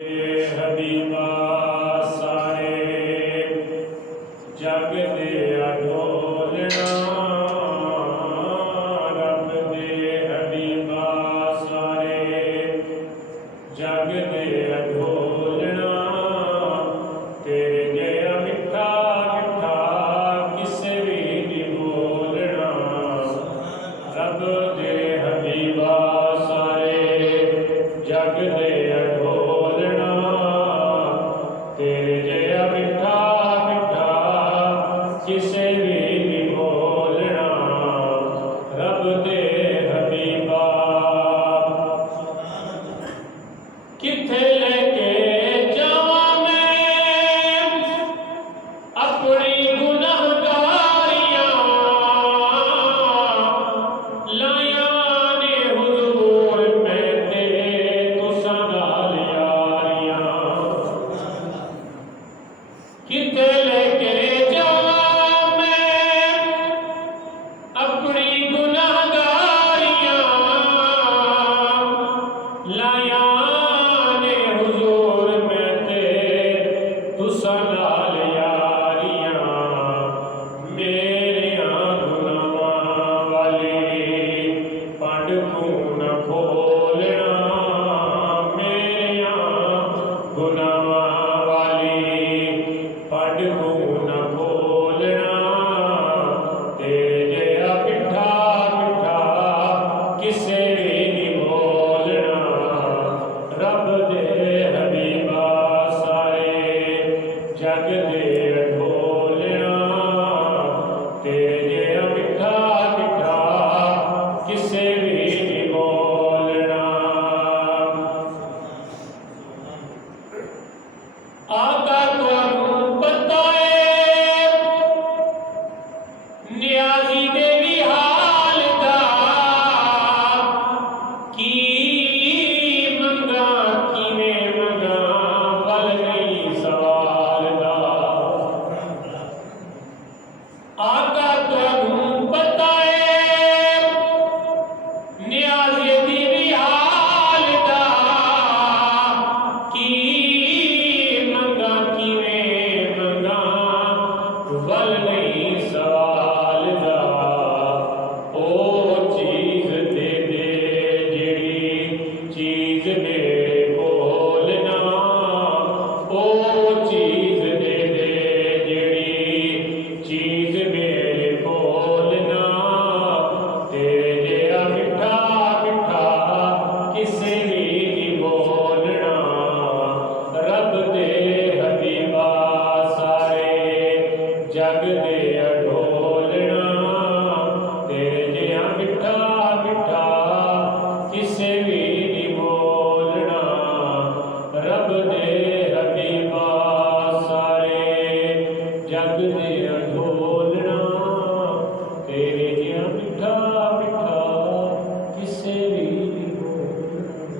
ਹਬੀਬਾ ਸਾਰੇ ਜਗ ਦੇ ਅਡੋਲਣਾ ਰੱਬ ਦੇ ਹਬੀਬਾ ਸਾਰੇ ਜਗ ਦੇ ਅਡੋਲਣਾ ਤੇਰੇ ਜਿਹਾ ਮਿੱਠਾ ਮਿੱਠਾ ਕਿਸੇ ਵੀ ਨਹੀਂ ਬੋਲਣਾ ਰੱਬ ਦੇ ਹਬੀਬਾ ਸਾਰੇ ਜਗ ਦੇ ਤੇਰੇ ਜਿਹਾ ਮਿੱਠਾ ਮਿੱਠਾ ਕਿਸੇ ਵੀ ਨਹੀਂ ਬੋਲਣਾ ਰੱਬ ਦੇ ਹਬੀਬਾ ਕਿੱਥੇ ਲੈ ਕੇ ਜਾਵਾਂ ਮੈਂ ਆਪਣੀ ਗੁਨਾਹਗਾਰੀਆਂ ਲਾਇਆ ਨੇ ਹੁਜ਼ੂਰ ਮੈਂ ਤੇ ਤੁਸਾਂ ਨਾਲ ਯਾਰੀਆਂ ਕਿਤੇ ਲੈ ਕੇ ਜਾਵਾਂ ਮੈਂ ਆਪਣੀ ਗੁਨਾਹਗਾਰੀਆਂ ਲਾਇਆ ਨੇ ਹੁਜ਼ੂਰ ਮੈਂ ਤੇ ਤੁਸਾਂ ਨਾਲ ਯਾਰੀਆਂ ਮੇਰਿਆਂ ਗੁਨਾਹਾਂ ਵਾਲੀ ਪੰਡ ਨੂੰ ਨਾ ਖੋਲਣਾ ਮੇਰਿਆਂ ਗੁਨਾਹਾਂ ਵਾਲੀ ਪੰਡ ਨੂੰ ਨਾ ਖੋਲਣਾ ਤੇਰੇ ਜਿਹਾ ਮਿੱਠਾ ਮਿੱਠਾ ਕਿਸੇ ਵੀ ਨਹੀਂ ਬੋਲਣਾ ਰੱਬ ਦੇ ਹਬੀਬਾ ਸਾਰੇ ਜਗ ਦੇ ਅਡੋਲਣਾ ਤੇਰੇ ਜਿਹਾ ਮਿੱਠਾ ਮਿੱਠਾ ਕਿਸੇ ਵੀ ਨਹੀਂ ਬੋਲਣਾ ਆਕਾ